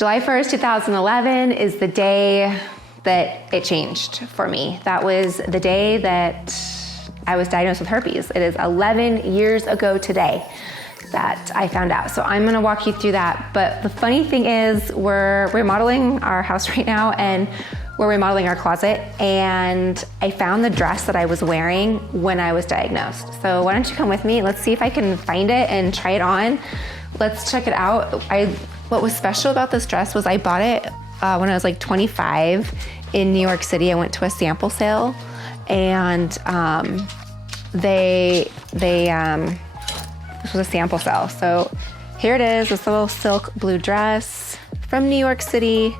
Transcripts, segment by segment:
July 1st, 2011 is the day that it changed for me. That was the day that I was diagnosed with herpes. It is 11 years ago today that I found out. So I'm gonna walk you through that. But the funny thing is we're remodeling our house right now, and we're remodeling our closet, and I found the dress that I was wearing when I was diagnosed. So why don't you come with me? Let's see if I can find it and try it on. Let's check it out. What was special about this dress was I bought it when I was like 25 in New York City. I went to a sample sale, and this was a sample sale. So here it is, this little silk blue dress from New York City,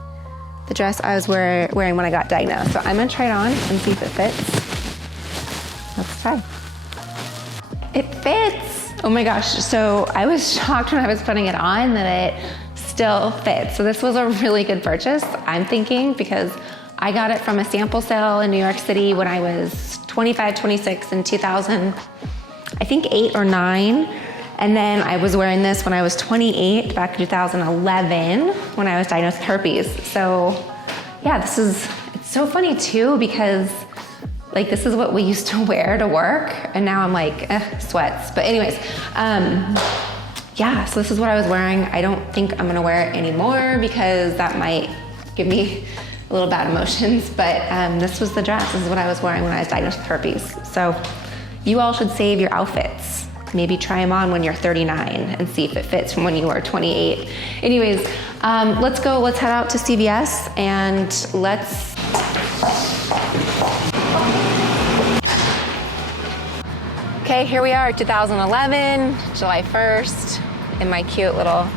the dress I was wearing when I got diagnosed. So I'm gonna try it on and see if it fits. Let's try. It fits. Oh my gosh, so I was shocked when I was putting it on that it still fits. So this was a really good purchase, I'm thinking, because I got it from a sample sale in New York City when I was 25, 26 in 2000, I think 8 or 9. And then I was wearing this when I was 28 back in 2011 when I was diagnosed with herpes. So yeah, it's so funny too, because like this is what we used to wear to work, and now I'm like, sweats. But anyways, yeah, so this is what I was wearing. I don't think I'm gonna wear it anymore because that might give me a little bad emotions, but this was the dress. This is what I was wearing when I was diagnosed with herpes. So you all should save your outfits. Maybe try them on when you're 39 and see if it fits from when you were 28. Anyways, let's head out to CVS and let's, okay, here we are, 2011, July 1st, in my cute little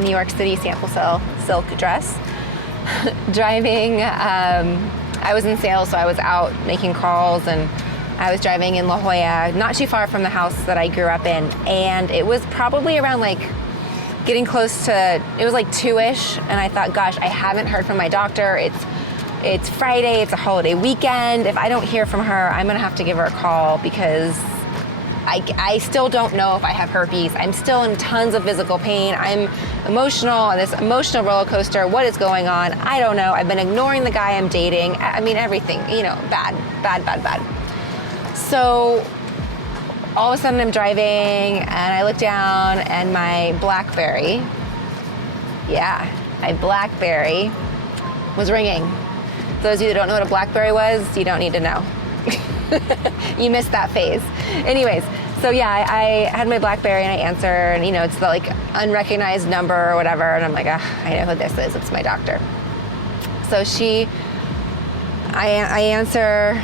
New York City sample sale silk dress. Driving, I was in sales, so I was out making calls, and I was driving in La Jolla, not too far from the house that I grew up in, and it was probably around like getting close to, it was like 2-ish, and I thought, gosh, I haven't heard from my doctor. It's Friday, it's a holiday weekend. If I don't hear from her, I'm gonna have to give her a call because I still don't know if I have herpes. I'm still in tons of physical pain. I'm emotional on this emotional roller coaster. What is going on? I don't know. I've been ignoring the guy I'm dating. I mean, everything, bad. So all of a sudden I'm driving and I look down and my BlackBerry, my BlackBerry was ringing. Those of you that don't know what a BlackBerry was, you don't need to know. You missed that phase. Anyways, so yeah, I had my BlackBerry and I answer, and it's the like unrecognized number or whatever, and I'm like, I know who this is, it's my doctor. So I answer,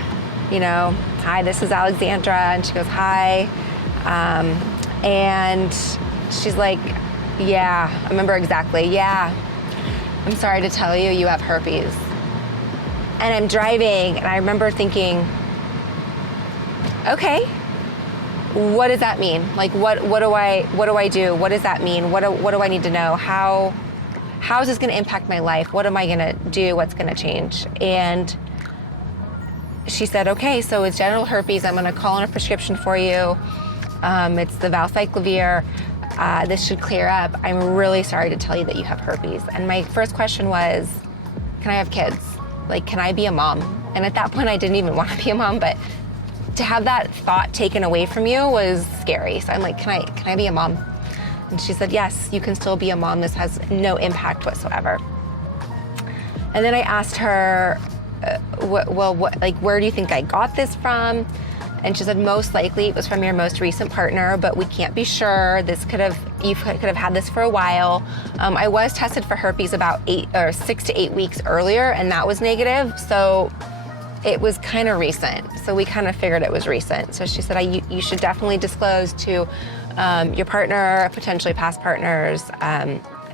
hi, this is Alexandra, and she goes, hi, and she's like, yeah, I remember exactly, yeah, I'm sorry to tell you, you have herpes. And I'm driving, and I remember thinking, okay, what does that mean? Like, what do I do? What does that mean? What do I need to know? How is this gonna impact my life? What am I gonna do? What's gonna change? And she said, okay, so it's genital herpes. I'm gonna call in a prescription for you. It's the valcyclovir. This should clear up. I'm really sorry to tell you that you have herpes. And my first question was, can I have kids? Like, can I be a mom? And at that point, I didn't even want to be a mom, but to have that thought taken away from you was scary. So I'm like, can I be a mom? And she said, yes, you can still be a mom. This has no impact whatsoever. And then I asked her, where do you think I got this from? And she said, most likely it was from your most recent partner, but we can't be sure. You could have had this for a while. I was tested for herpes about 6 to 8 weeks earlier, and that was negative. So it was kind of recent. So we kind of figured it was recent. So she said, you should definitely disclose to your partner, potentially past partners.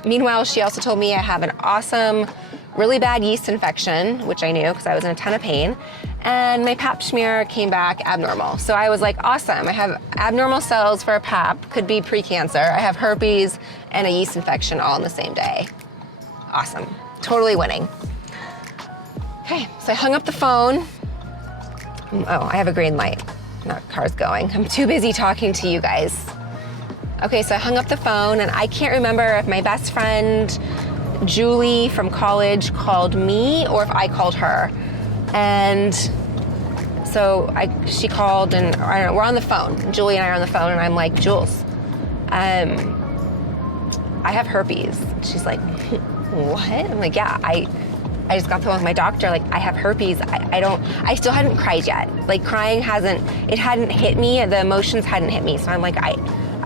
Meanwhile, she also told me I have an awesome, really bad yeast infection, which I knew because I was in a ton of pain. And my pap smear came back abnormal. So I was like, awesome, I have abnormal cells for a pap, could be pre-cancer. I have herpes and a yeast infection all in the same day. Awesome, totally winning. Okay, so I hung up the phone. Oh, I have a green light. That car's going. I'm too busy talking to you guys. Okay, so I hung up the phone, and I can't remember if my best friend Julie from college called me or if I called her. And so she called, and I don't know, we're on the phone. Julie and I are on the phone, and I'm like, Jules, I have herpes. She's like, what? I'm like, yeah, I just got the phone with my doctor. Like, I have herpes. I still hadn't cried yet. Like, crying hadn't hit me. The emotions hadn't hit me. So I'm like, I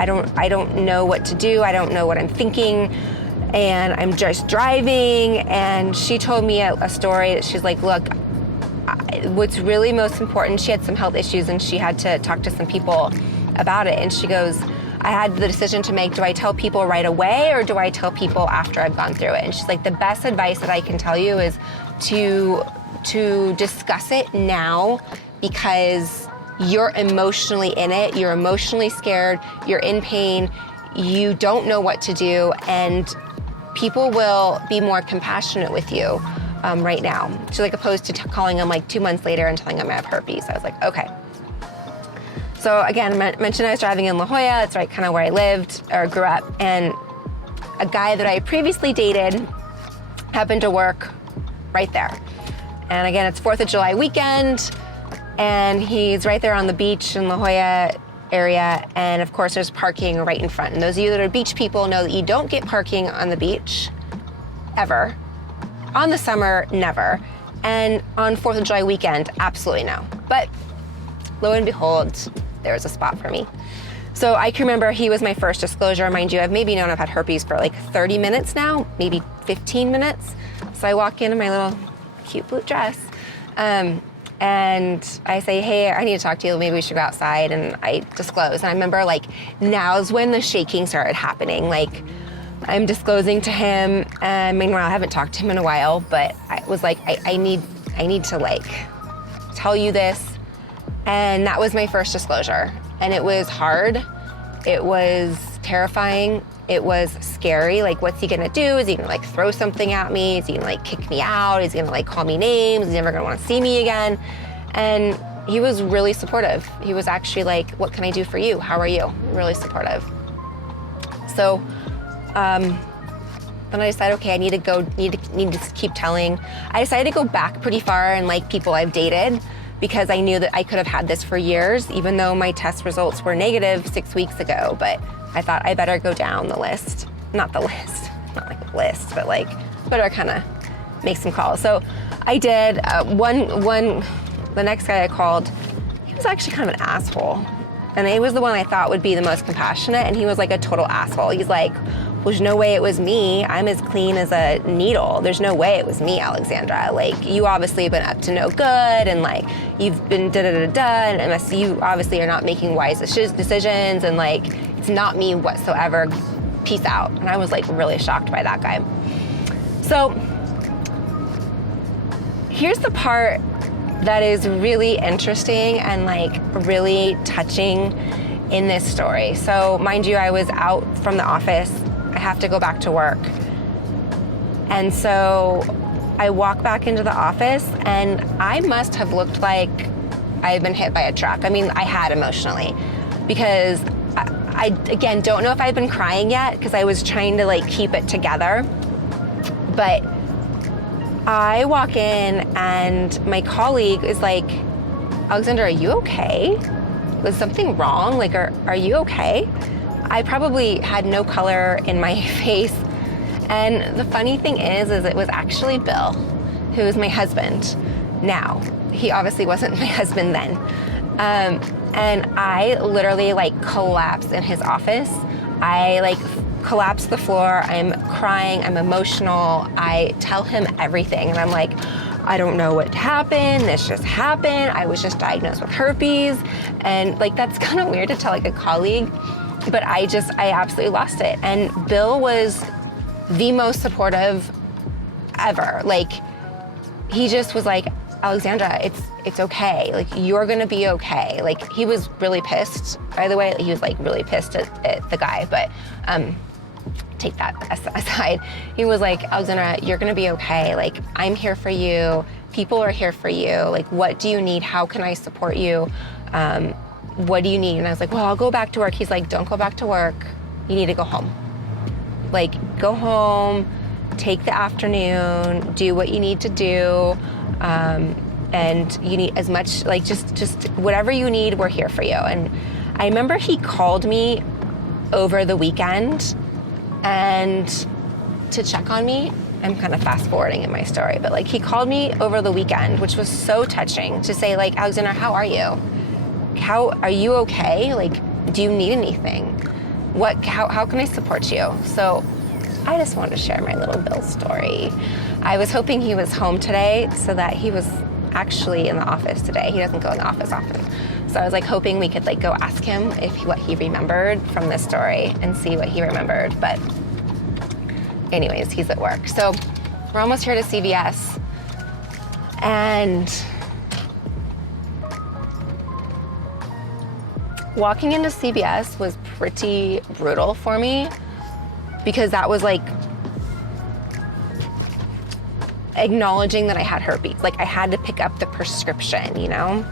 don't know what to do. I don't know what I'm thinking. And I'm just driving. And she told me a story that she's like, look, what's really most important, she had some health issues and she had to talk to some people about it. And she goes, I had the decision to make, do I tell people right away or do I tell people after I've gone through it? And she's like, the best advice that I can tell you is to discuss it now, because you're emotionally in it, you're emotionally scared, you're in pain, you don't know what to do, and people will be more compassionate with you right now. She's like, opposed to calling them like 2 months later and telling them I have herpes. I was like, okay. So again, I mentioned I was driving in La Jolla. That's right, kind of where I lived or grew up. And a guy that I previously dated happened to work right there. And again, it's 4th of July weekend, and he's right there on the beach in La Jolla area. And of course, there's parking right in front. And those of you that are beach people know that you don't get parking on the beach, ever. On the summer, never. And on 4th of July weekend, absolutely no. But lo and behold, there was a spot for me. So I can remember he was my first disclosure. Mind you, I've maybe known I've had herpes for like 30 minutes now, maybe 15 minutes. So I walk in my little cute blue dress, and I say, hey, I need to talk to you. Maybe we should go outside. And I disclose. And I remember like, now's when the shaking started happening. Like, I'm disclosing to him, and meanwhile, I haven't talked to him in a while, but I was like, I need to like tell you this. And that was my first disclosure. And it was hard. It was terrifying. It was scary. Like, what's he gonna do? Is he gonna like throw something at me? Is he gonna like kick me out? Is he gonna like call me names? Is he never gonna wanna see me again? And he was really supportive. He was actually like, what can I do for you? How are you? Really supportive. So, then I decided, okay, I need to keep telling. I decided to go back pretty far and like people I've dated, because I knew that I could have had this for years, even though my test results were negative 6 weeks ago. But I thought I better go down the list. Not the list, not like a list, but like better kind of make some calls. So I did. The next guy I called, he was actually kind of an asshole. And he was the one I thought would be the most compassionate, and he was like a total asshole. He's like, there's no way it was me. I'm as clean as a needle. There's no way it was me, Alexandra. Like, you obviously have been up to no good, and like, you've been da-da-da-da, and you obviously are not making wise decisions, and like, it's not me whatsoever. Peace out. And I was like really shocked by that guy. So here's the part that is really interesting and like really touching in this story. So mind you, I was out from the office. I have to go back to work. And so I walk back into the office, and I must have looked like I had been hit by a truck. I mean, I had emotionally, because I again, don't know if I'd been crying yet, because I was trying to like keep it together. But I walk in, and my colleague is like, Alexandra, are you okay? Was something wrong? Like, are you okay? I probably had no color in my face. And the funny thing is it was actually Bill, who is my husband now. He obviously wasn't my husband then. And I literally like collapsed in his office. I like collapsed to the floor. I'm crying, I'm emotional. I tell him everything, and I'm like, I don't know what happened. This just happened. I was just diagnosed with herpes. And like, that's kind of weird to tell like a colleague, but I absolutely lost it. And Bill was the most supportive ever. Like, he just was like, Alexandra, it's okay. Like, you're gonna be okay. Like, he was really pissed, by the way. He was like really pissed at the guy, but take that aside. He was like, Alexandra, you're gonna be okay. Like, I'm here for you. People are here for you. Like, what do you need? How can I support you? What do you need? And I was like, well, I'll go back to work. He's like, don't go back to work. You need to go home. Like, go home. take the afternoon, do what you need to do, and you need as much, like just whatever you need, we're here for you. And I remember he called me over the weekend and to check on me. I'm kind of fast forwarding in my story, but like he called me over the weekend, which was so touching, to say like, Alexandra, how are you? How are you okay? Like, do you need anything? How can I support you? So I just wanted to share my little Bill story. I was hoping he was home today, so that he was actually in the office today. He doesn't go in the office often. So I was like hoping we could like go ask him what he remembered from this story and see what he remembered. But anyways, he's at work. So we're almost here to CVS. And walking into CVS was pretty brutal for me, because that was like acknowledging that I had herpes. Like, I had to pick up the prescription, you know?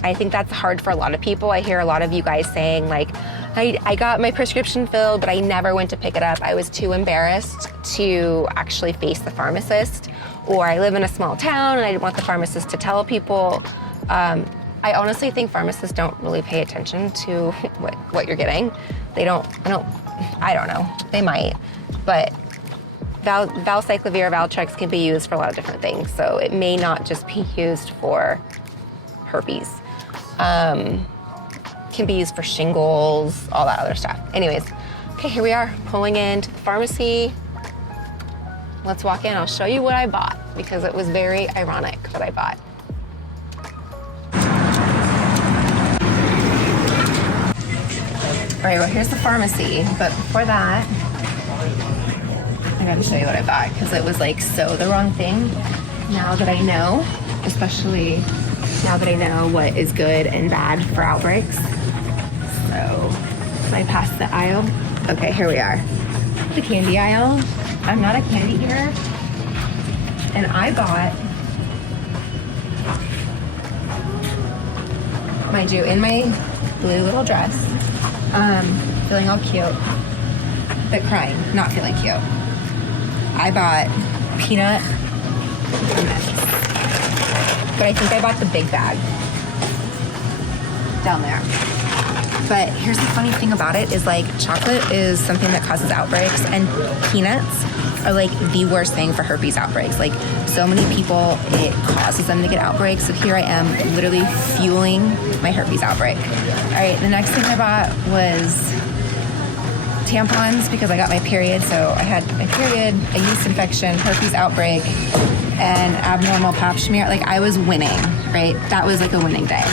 I think that's hard for a lot of people. I hear a lot of you guys saying like, I got my prescription filled, but I never went to pick it up. I was too embarrassed to actually face the pharmacist, or I live in a small town and I didn't want the pharmacist to tell people. I honestly think pharmacists don't really pay attention to what you're getting. I don't know. They might, but valcyclovir, Valtrex can be used for a lot of different things. So it may not just be used for herpes. Can be used for shingles, all that other stuff. Anyways, okay, here we are pulling into the pharmacy. Let's walk in. I'll show you what I bought, because it was very ironic what I bought. All right, well, here's the pharmacy, but before that, I gotta show you what I bought, because it was like so the wrong thing. Now that I know, especially now that I know what is good and bad for outbreaks. So, I passed the aisle. Okay, here we are. The candy aisle. I'm not a candy eater, and I bought, mind you, in my blue little dress, feeling all cute, but crying, not feeling cute. I bought peanut M&Ms, but I think I bought the big bag down there. But here's the funny thing about it is, like, chocolate is something that causes outbreaks, and peanuts are like the worst thing for herpes outbreaks. Like, so many people, it causes them to get outbreaks. So here I am literally fueling my herpes outbreak. All right, the next thing I bought was tampons, because I got my period. So I had my period, a yeast infection, herpes outbreak, and abnormal pap smear. Like, I was winning, right? That was like a winning day.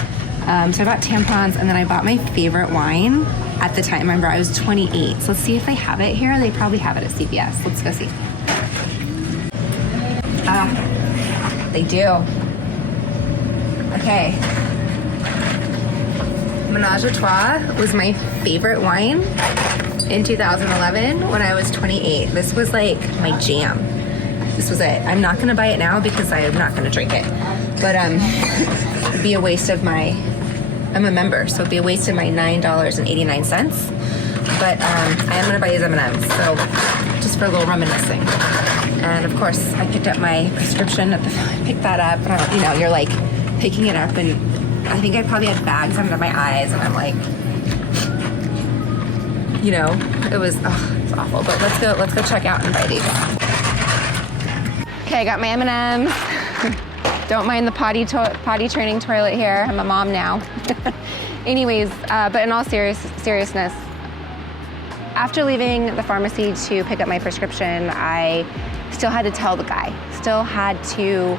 So I bought tampons, and then I bought my favorite wine at the time. Remember, I was 28. So let's see if they have it here. They probably have it at CVS. Let's go see. They do. Okay. Menage a Trois was my favorite wine in 2011 when I was 28. This was like my jam. This was it. I'm not gonna buy it now because I'm not gonna drink it. But it'd be a waste of my, I'm a member, so it'd be a waste of my $9.89. But I am gonna buy these M&Ms, so just for a little reminiscing. And of course, I picked up my prescription I picked that up, and you know, you're like picking it up, and I think I probably had bags under my eyes, and I'm like, you know, it was awful. But let's go check out and buy these. Okay, I got my M&Ms. Don't mind the potty training toilet here. I'm a mom now. Anyways, but in all seriousness, after leaving the pharmacy to pick up my prescription, I still had to tell the guy, still had to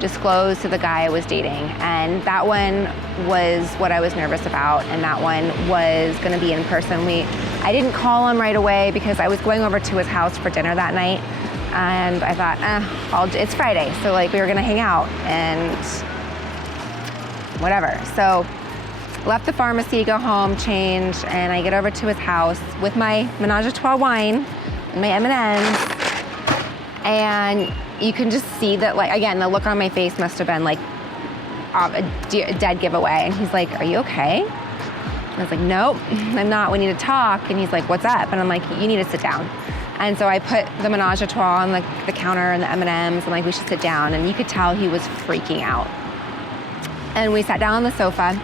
disclose to the guy I was dating. And that one was what I was nervous about, and that one was gonna be in person. I didn't call him right away because I was going over to his house for dinner that night, and I thought, it's Friday, so like we were gonna hang out and whatever. So left the pharmacy, go home, change, and I get over to his house with my Menage a Trois wine and my M&Ms, and you can just see that, like, again, the look on my face must have been like a dead giveaway. And he's like, "Are you okay?" I was like, "Nope, I'm not. We need to talk." And he's like, "What's up?" And I'm like, "You need to sit down." And so I put the menage a trois on the counter and the M&Ms, and like, we should sit down. And you could tell he was freaking out. And we sat down on the sofa,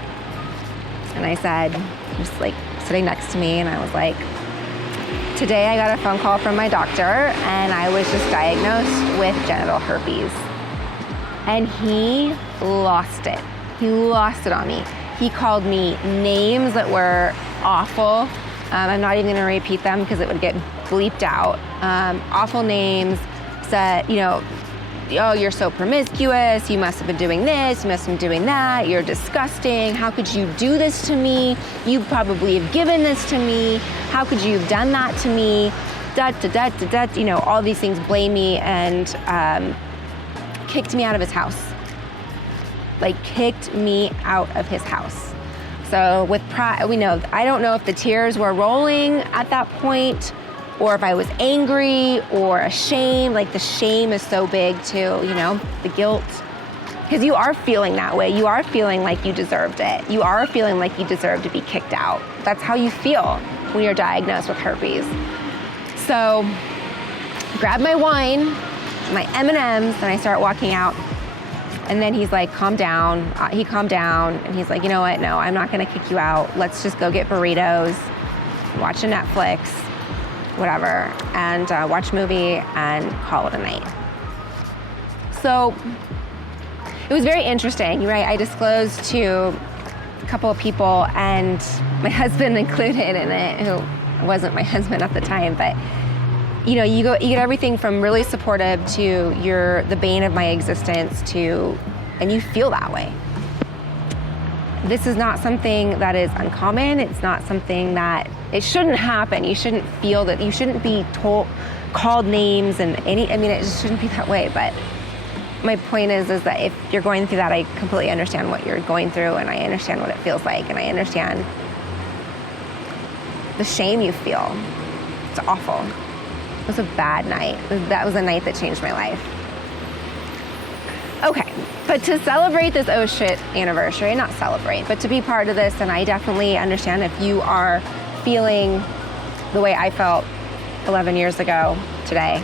and I said, he was like sitting next to me, and I was like, today I got a phone call from my doctor, and I was just diagnosed with genital herpes. And he lost it. He lost it on me. He called me names that were awful. I'm not even gonna repeat them because it would get bleeped out. Awful names, said, you know, oh, you're so promiscuous, you must have been doing this, you must have been doing that, you're disgusting, how could you do this to me? You probably have given this to me, how could you have done that to me? You know, all these things, blame me, and kicked me out of his house. Like, kicked me out of his house. So with pride, I don't know if the tears were rolling at that point, or if I was angry or ashamed. Like, the shame is so big too, you know, the guilt. Because you are feeling that way. You are feeling like you deserved it. You are feeling like you deserve to be kicked out. That's how you feel when you're diagnosed with herpes. So I grab my wine, my M&Ms, and I start walking out. And then he's like, calm down. He calmed down, and he's like, you know what? No, I'm not gonna kick you out. Let's just go get burritos, watch a Netflix, whatever, and watch a movie and call it a night. So it was very interesting, right? I disclosed to a couple of people, and my husband included in it, who wasn't my husband at the time, but you know, you get everything from really supportive to you're the bane of my existence to, and you feel that way. This is not something that is uncommon. It's not something that, it shouldn't happen. You shouldn't feel that, you shouldn't be called names and it just shouldn't be that way. But my point is that if you're going through that, I completely understand what you're going through, and I understand what it feels like, and I understand the shame you feel. It's awful. It was a bad night. That was a night that changed my life. Okay, but to celebrate this oh shit anniversary, not celebrate, but to be part of this, and I definitely understand if you are feeling the way I felt 11 years ago today,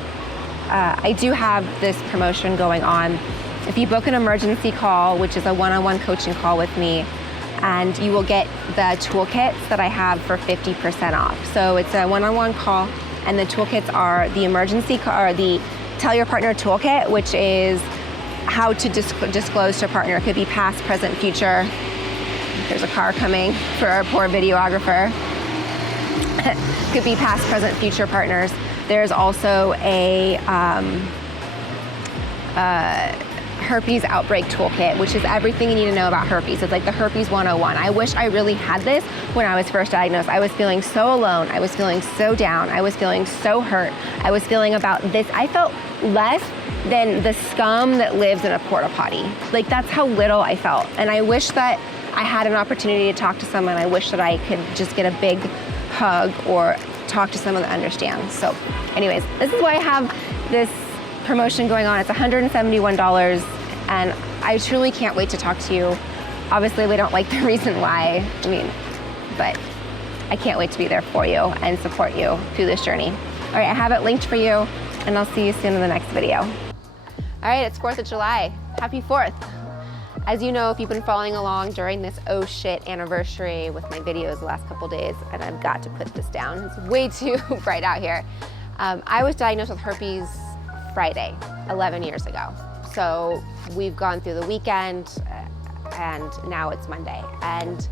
I do have this promotion going on. If you book an emergency call, which is a one-on-one coaching call with me, and you will get the toolkits that I have for 50% off. So it's a one-on-one call, and the toolkits are the emergency call, or the Tell Your Partner toolkit, which is how to disclose to a partner. It could be past, present, future. There's a car coming for our poor videographer. Could be past, present, future partners. There's also a herpes outbreak toolkit, which is everything you need to know about herpes. It's like the herpes 101. I wish I really had this when I was first diagnosed. I was feeling so alone. I was feeling so down. I was feeling so hurt. I was feeling about this. I felt less than the scum that lives in a porta potty. Like, that's how little I felt. And I wish that I had an opportunity to talk to someone. I wish that I could just get a big hug or talk to someone that understands. So anyways, this is why I have this promotion going on. It's $171, and I truly can't wait to talk to you. Obviously, we don't like the reason why, but I can't wait to be there for you and support you through this journey. All right, I have it linked for you, and I'll see you soon in the next video. All right, it's 4th of July. Happy 4th. As you know, if you've been following along during this oh shit anniversary with my videos the last couple days, and I've got to put this down, it's way too bright out here. I was diagnosed with herpes Friday, 11 years ago. So we've gone through the weekend, and now it's Monday. And